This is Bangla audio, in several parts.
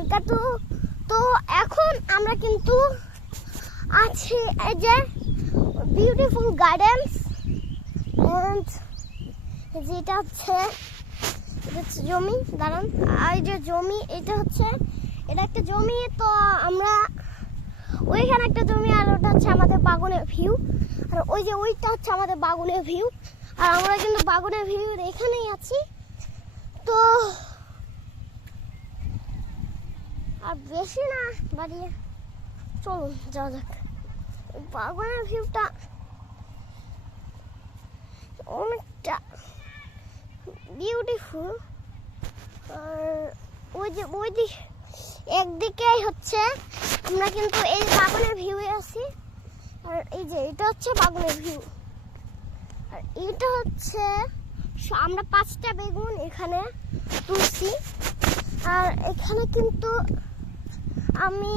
Welcome to. তো এখন আমরা কিন্তু আছি এই যে বিউটিফুল গার্ডেন্স, যেটা হচ্ছে জমি। দাঁড়ান, এই যে জমি, এটা একটা জমি। তো আমরা ওইখানে একটা জমি, আর ওটা হচ্ছে আমাদের বাগানের ভিউ, আর ওই যে ওইটা হচ্ছে আমাদের বাগানের ভিউ, আর আমরা কিন্তু বাগানের ভিউ এখানেই আছি। তো আর বেশি না বাড়িয়ে চলুন যাওয়া যাক। বাগানের ভিউটা অনেকটা বিউটিফুল। আর ওই দিক একদিকেই হচ্ছে আমরা কিন্তু এই বাগানের ভিউয়ে আছি, আর এই যে এটা হচ্ছে বাগানের ভিউ, আর এটা হচ্ছে আমরা 5টা বেগুন এখানে তুলছি। আর এখানে কিন্তু আমি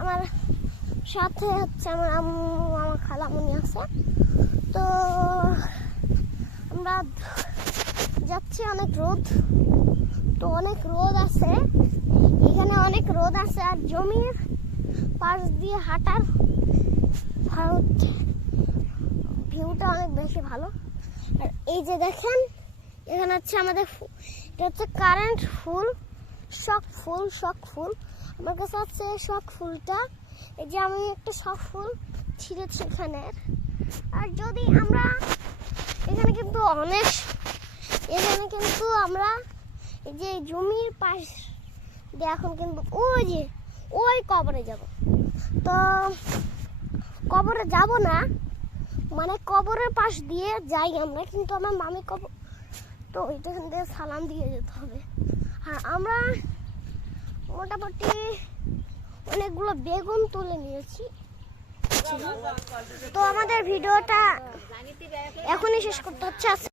আমার সাথে হচ্ছে আমার আম্মু, আমার খালামণি আছে। তো আমরা যাচ্ছি, অনেক রোদ, তো অনেক রোদ আছে এখানে, অনেক রোদ আছে। আর জমির পাশ দিয়ে হাঁটার ভিউটা অনেক বেশি ভালো। আর এই যে দেখেন এখানে হচ্ছে আমাদের, এটা হচ্ছে কারেন্ট ফুল, শখ ফুল। আমার কাছে আছে শখ ফুলটা। এই যে আমি একটা শখ ফুল ছিঁড়েছি এখানে। আর যদি আমরা এখানে কিন্তু আমরা এই যে জমির পাশ দিয়ে এখন কিন্তু ওই কবরে যাব। তো কবরে যাব না, মানে কবরের পাশ দিয়ে যাই আমরা, কিন্তু আমার মামি কবর, তো ওইখান দিয়ে সালাম দিয়ে যেতে হবে। আর আমরা মোটামুটি অনেকগুলো বেগুন তুলে নিয়েছি। তো আমাদের ভিডিওটা এখনই শেষ করতে হচ্ছে।